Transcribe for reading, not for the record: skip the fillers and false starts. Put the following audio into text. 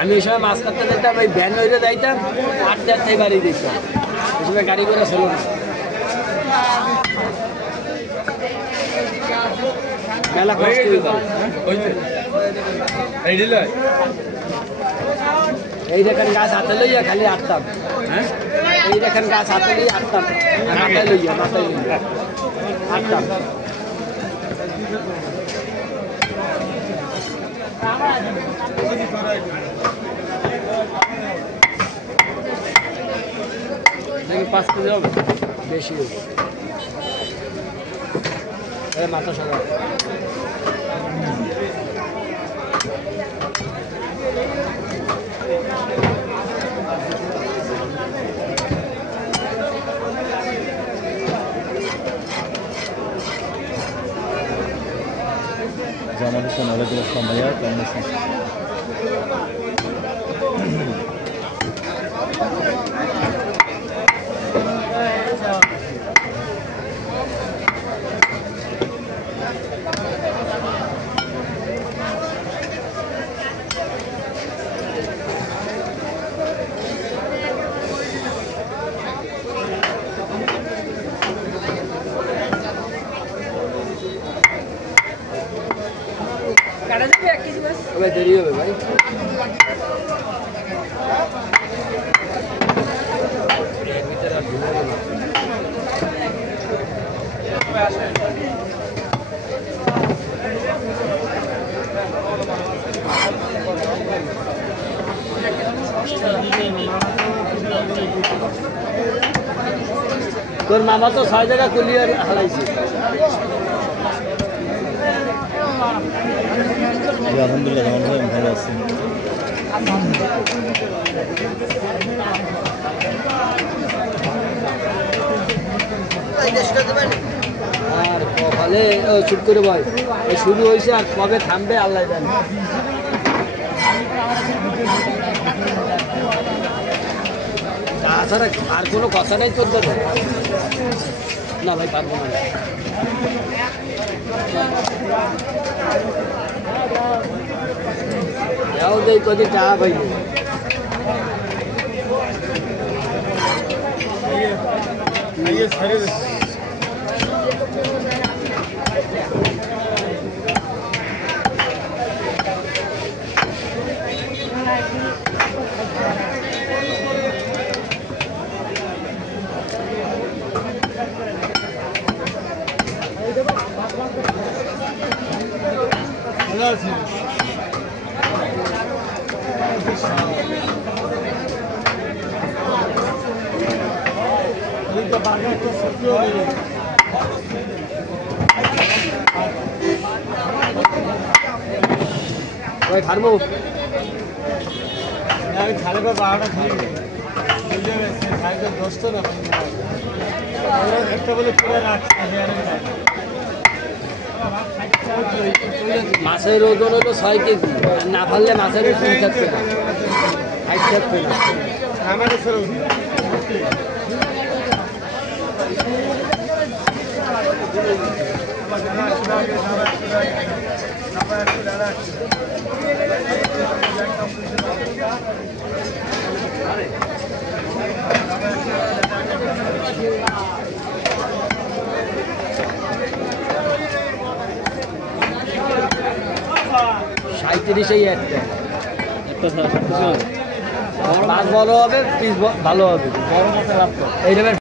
আমি ওই সময় মাছ কাটতে যাইতাম, ওই ভ্যান হইতে যাইতাম, 8টার থেকে বাড়ি দিতাম। ওই সময় গাড়ি করে ছিল না। মেলা কষ্ট এই দেখেন গাছ হাতে লইয়া খালি আটতাম। হ্যাঁ, এই দেখেন গাছ হাতে লইয়া আটতাম, মাথায় লইয়া আটতাম। দেখি 5 কেজি হবে, বেশি হবে। মাথা সাদা জামালুদ্দিন ওয়ালাইকুম আসসালাম ভাইয়া, কেমন আছেন? দেরি হবে ভাই। তোর মামা তো 6 জায়গা কুলিয়ার হালাইছে। আলহামদুলিল্লাহ জামাল ভাই ভালো আছেন। আর কপালে ছুট করে ভাই শুরু হয়েছে, আর কবে থামবে আল্লাহ জানে। তাছাড়া আর কোনো কথা নেই তোর দাদা। না ভাই পারবো না। যাও দেই কদিন টাকা পাইব। ভাই ফার্মো আমি খালে বা 12টা খাই দশটা না একটা বলে পুরো রাখছি। মাছের ওজন হলো 6 কেজি, না পারলে মাছের ওজন থাকবে না, হাইট থাকবে না। আমাদের এই একটা মাছ বড় হবে, পিস ভালো হবে, বড় মাছের লাভ। এইরকম